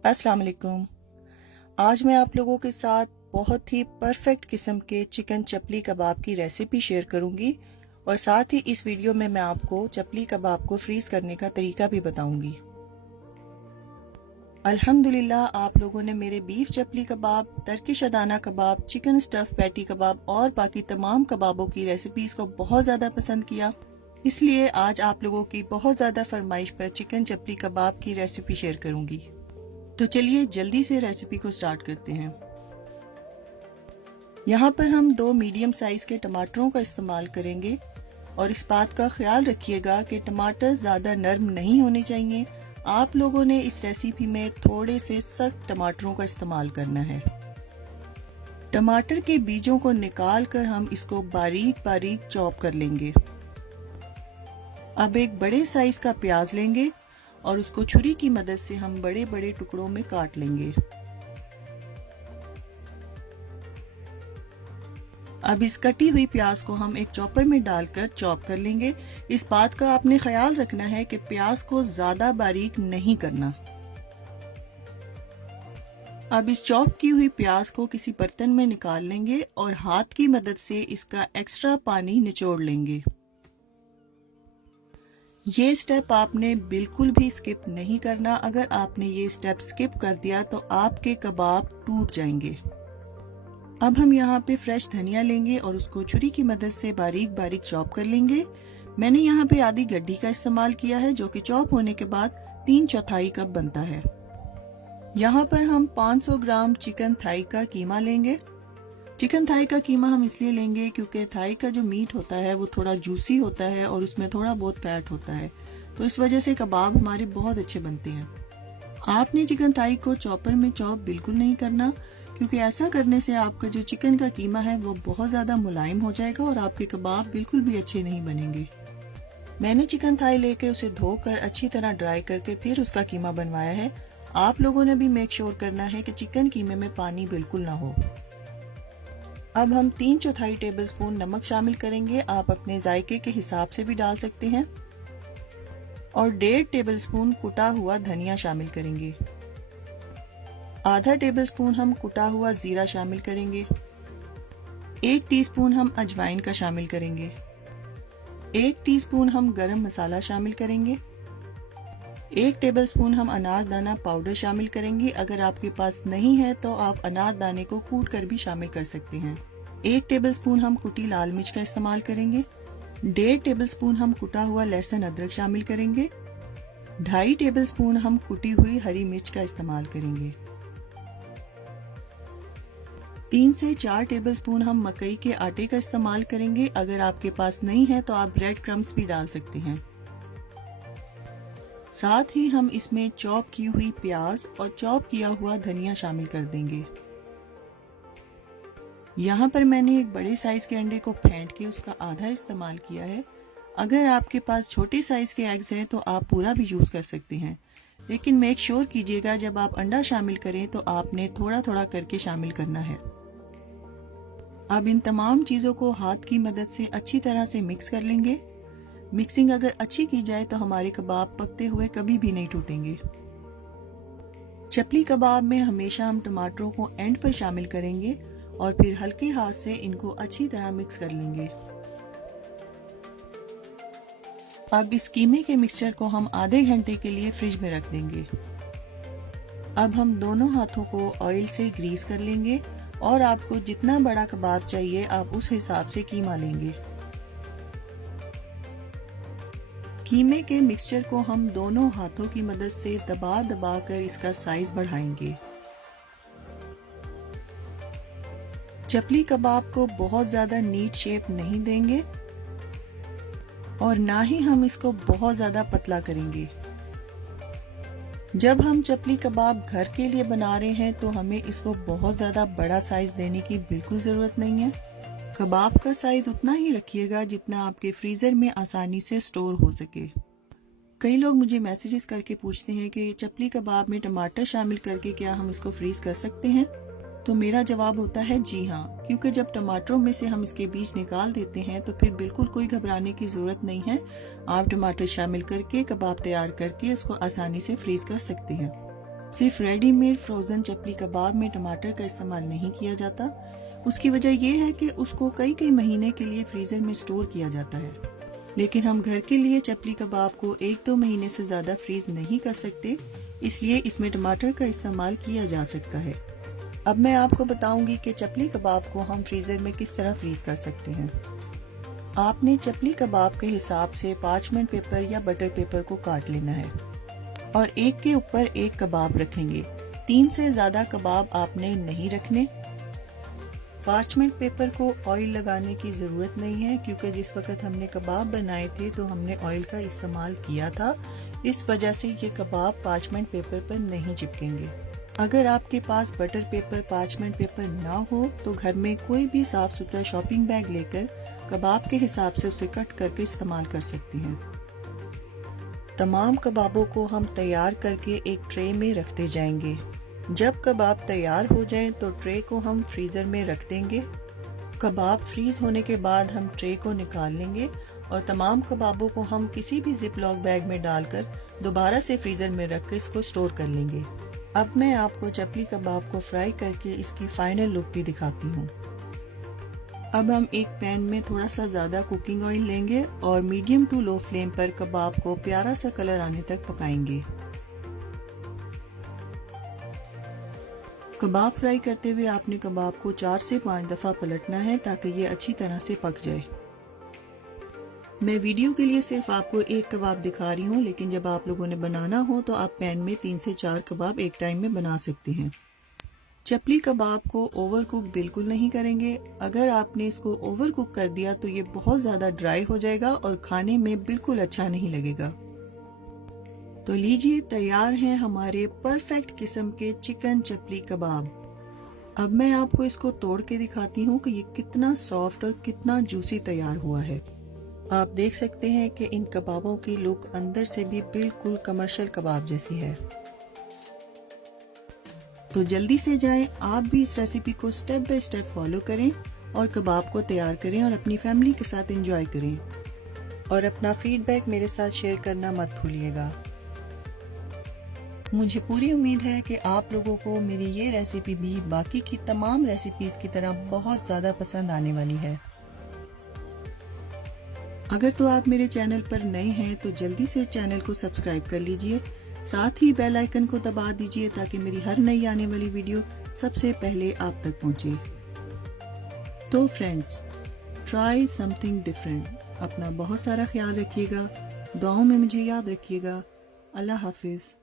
अस्सलाम वालेकुम। आज मैं आप लोगों के साथ बहुत ही परफेक्ट किस्म के चिकन चपली कबाब की रेसिपी शेयर करूंगी और साथ ही इस वीडियो में मैं आपको चपली कबाब को फ्रीज करने का तरीका भी बताऊंगी। अल्हम्दुलिल्लाह आप लोगों ने मेरे बीफ चपली कबाब, टर्किश अदाना कबाब, चिकन स्टफ पैटी कबाब और बाकी तमाम कबाबों की रेसिपीज को बहुत ज़्यादा पसंद किया, इसलिए आज आप लोगों की बहुत ज़्यादा फरमाइश पर चिकन चपली कबाब की रेसिपी शेयर करूंगी। तो चलिए जल्दी से रेसिपी को स्टार्ट करते हैं। यहाँ पर हम 2 मीडियम साइज के टमाटरों का इस्तेमाल करेंगे और इस बात का ख्याल रखिएगा कि टमाटर ज़्यादा नरम नहीं होने चाहिए। आप लोगों ने इस रेसिपी में थोड़े से सख्त टमाटरों का इस्तेमाल करना है। टमाटर के बीजों को निकाल कर हम इसको बारीक बारीक चॉप कर लेंगे। अब एक बड़े साइज का प्याज लेंगे और उसको छुरी की मदद से हम बड़े बड़े टुकड़ों में काट लेंगे। अब इस कटी हुई प्याज को हम एक चॉपर में डालकर चॉप कर लेंगे। इस बात का आपने ख्याल रखना है कि प्याज को ज्यादा बारीक नहीं करना। अब इस चॉप की हुई प्याज को किसी बर्तन में निकाल लेंगे और हाथ की मदद से इसका एक्स्ट्रा पानी निचोड़ लेंगे। ये स्टेप आपने बिल्कुल भी स्किप नहीं करना। अगर आपने ये स्टेप स्किप कर दिया तो आपके कबाब टूट जाएंगे। अब हम यहाँ पे फ्रेश धनिया लेंगे और उसको छुरी की मदद से बारीक बारीक चॉप कर लेंगे। मैंने यहाँ पे आधी गड्डी का इस्तेमाल किया है जो कि चॉप होने के बाद 3/4 कप बनता है। यहाँ पर हम 500 ग्राम चिकन थाई का कीमा लेंगे। चिकन थाई का कीमा हम इसलिए लेंगे क्योंकि थाई का जो मीट होता है वो थोड़ा जूसी होता है और उसमें थोड़ा बहुत फैट होता है, तो इस वजह से कबाब हमारे बहुत अच्छे बनते हैं। आपने चिकन थाई को चॉपर में चॉप बिल्कुल नहीं करना, क्योंकि ऐसा करने से आपका जो चिकन का कीमा है वो बहुत ज्यादा मुलायम हो जाएगा और आपके कबाब बिल्कुल भी अच्छे नहीं बनेंगे। मैंने चिकन थाई लेके उसे धोकर अच्छी तरह ड्राई करके फिर उसका कीमा बनवाया है। आप लोगों ने भी मेक श्योर करना है कि चिकन कीमे में पानी बिल्कुल ना हो। अब हम 3/4 टेबल स्पून नमक शामिल करेंगे। आप अपने जायके के हिसाब से भी डाल सकते हैं। और 1.5 टेबल स्पून कुटा हुआ धनिया शामिल करेंगे। आधा टेबल स्पून हम कुटा हुआ जीरा शामिल करेंगे। 1 टीस्पून हम अजवाइन का शामिल करेंगे। 1 टीस्पून हम गरम मसाला शामिल करेंगे। 1 टेबल स्पून हम अनारदाना पाउडर शामिल करेंगे। अगर आपके पास नहीं है तो आप अनारदाने को कूट कर भी शामिल कर सकते हैं। 1 टेबल स्पून हम कुटी लाल मिर्च का इस्तेमाल करेंगे। 1.5 टेबल स्पून हम कुटा हुआ लहसुन अदरक शामिल करेंगे। 2.5 टेबल स्पून हम कुटी हुई हरी मिर्च का इस्तेमाल करेंगे। 3 से 4 टेबल स्पून हम मकई के आटे का इस्तेमाल करेंगे। अगर आपके पास नहीं है तो आप ब्रेड क्रम्स भी डाल सकते हैं। साथ ही हम इसमें चॉप की हुई प्याज और चॉप किया हुआ धनिया शामिल कर देंगे। यहाँ पर मैंने एक बड़े साइज के अंडे को फेंट के उसका आधा इस्तेमाल किया है। अगर आपके पास छोटे साइज के एग्स हैं तो आप पूरा भी यूज कर सकते हैं, लेकिन मेक श्योर कीजिएगा जब आप अंडा शामिल करें तो आपने थोड़ा थोड़ा करके शामिल करना है। अब इन तमाम चीजों को हाथ की मदद से अच्छी तरह से मिक्स कर लेंगे। मिक्सिंग अगर अच्छी की जाए तो हमारे कबाब पकते हुए कभी भी नहीं टूटेंगे। चपली कबाब में हमेशा हम टमाटरों को एंड पर शामिल करेंगे और फिर हल्के हाथ से इनको अच्छी तरह मिक्स कर लेंगे। अब इस कीमे के मिक्सचर को हम आधे घंटे के लिए फ्रिज में रख देंगे। अब हम दोनों हाथों को ऑयल से ग्रीस कर लेंगे और आपको जितना बड़ा कबाब चाहिए आप उस हिसाब से कीमा लेंगे। कीमे के मिक्सचर को हम दोनों हाथों की मदद से दबा दबा कर इसका साइज बढ़ाएंगे। चपली कबाब को बहुत ज्यादा नीट शेप नहीं देंगे और ना ही हम इसको बहुत ज्यादा पतला करेंगे। जब हम चपली कबाब घर के लिए बना रहे हैं तो हमें इसको बहुत ज्यादा बड़ा साइज देने की बिल्कुल जरूरत नहीं है। कबाब का साइज उतना ही रखिएगा जितना आपके फ्रीजर में आसानी से स्टोर हो सके। कई लोग मुझे मैसेजेस करके पूछते हैं कि चपली कबाब में टमाटर शामिल करके क्या हम इसको फ्रीज कर सकते हैं, तो मेरा जवाब होता है जी हाँ, क्योंकि जब टमाटरों में से हम इसके बीज निकाल देते हैं तो फिर बिल्कुल कोई घबराने की जरूरत नहीं है। आप टमाटर शामिल करके कबाब तैयार करके इसको आसानी से फ्रीज कर सकते हैं। सिर्फ रेडीमेड फ्रोज़न चपली कबाब में टमाटर का इस्तेमाल नहीं किया जाता। उसकी वजह यह है कि उसको कई कई महीने के लिए फ्रीज़र में स्टोर किया जाता है, लेकिन हम घर के लिए चपली कबाब को 1-2 महीने से ज़्यादा फ्रीज नहीं कर सकते, इसलिए इसमें टमाटर का इस्तेमाल किया जा सकता है। अब मैं आपको बताऊंगी कि चपली कबाब को हम फ्रीज़र में किस तरह फ्रीज कर सकते हैं। आपने चपली कबाब के हिसाब से पार्चमेंट पेपर या बटर पेपर को काट लेना है और एक के ऊपर एक कबाब रखेंगे। 3 से ज़्यादा कबाब आपने नहीं रखने। पार्चमेंट पेपर को ऑयल लगाने की ज़रूरत नहीं है, क्योंकि जिस वक्त हमने कबाब बनाए थे तो हमने ऑयल का इस्तेमाल किया था। इस वजह से ये कबाब पार्चमेंट पेपर पर नहीं चिपकेंगे। अगर आपके पास बटर पेपर पार्चमेंट पेपर ना हो तो घर में कोई भी साफ सुथरा शॉपिंग बैग लेकर कबाब के हिसाब से उसे कट करके इस्तेमाल कर सकते हैं। तमाम कबाबों को हम तैयार करके एक ट्रे में रखते जाएंगे। जब कबाब तैयार हो जाएं तो ट्रे को हम फ्रीज़र में रख देंगे। कबाब फ्रीज होने के बाद हम ट्रे को निकाल लेंगे और तमाम कबाबों को हम किसी भी जिप लॉक बैग में डालकर दोबारा से फ्रीज़र में रखकर इसको स्टोर कर लेंगे। अब मैं आपको चपली कबाब को फ्राई करके इसकी फाइनल लुक भी दिखाती हूँ। अब हम एक पैन में थोड़ा सा ज़्यादा कुकिंग ऑयल लेंगे और मीडियम टू लो फ्लेम पर कबाब को प्यारा सा कलर आने तक पकाएंगे। कबाब फ्राई करते हुए आपने कबाब को 4 से 5 दफ़ा पलटना है ताकि ये अच्छी तरह से पक जाए। मैं वीडियो के लिए सिर्फ आपको एक कबाब दिखा रही हूँ, लेकिन जब आप लोगों ने बनाना हो तो आप पैन में 3 से 4 कबाब एक टाइम में बना सकते हैं। चपली कबाब को ओवर कुक बिल्कुल नहीं करेंगे। अगर आपने इसको ओवर कुक कर दिया तो ये बहुत ज़्यादा ड्राई हो जाएगा और खाने में बिल्कुल अच्छा नहीं लगेगा। तो लीजिए, तैयार हैं हमारे परफेक्ट किस्म के चिकन चपली कबाब। अब मैं आपको इसको तोड़ के दिखाती हूँ कि ये कितना सॉफ्ट और कितना जूसी तैयार हुआ है। आप देख सकते हैं कि इन कबाबों की लुक अंदर से भी बिल्कुल कमर्शियल कबाब जैसी है। तो जल्दी से जाएं, आप भी इस रेसिपी को स्टेप बाय स्टेप फॉलो करें और कबाब को तैयार करें और अपनी फैमिली के साथ एंजॉय करें। और अपना फीडबैक मेरे साथ शेयर करना मत भूलिएगा। मुझे पूरी उम्मीद है कि आप लोगों को मेरी ये रेसिपी भी बाकी की तमाम रेसिपीज की तरह बहुत ज़्यादा पसंद आने वाली है। अगर तो आप मेरे चैनल पर नए हैं तो जल्दी से चैनल को सब्सक्राइब कर लीजिए, साथ ही बेल आइकन को दबा दीजिए ताकि मेरी हर नई आने वाली वीडियो सबसे पहले आप तक पहुंचे। तो फ्रेंड्स, ट्राई समथिंग डिफरेंट। अपना बहुत सारा ख्याल रखिएगा, दुआओं में मुझे याद रखिएगा। अल्लाह हाफिज।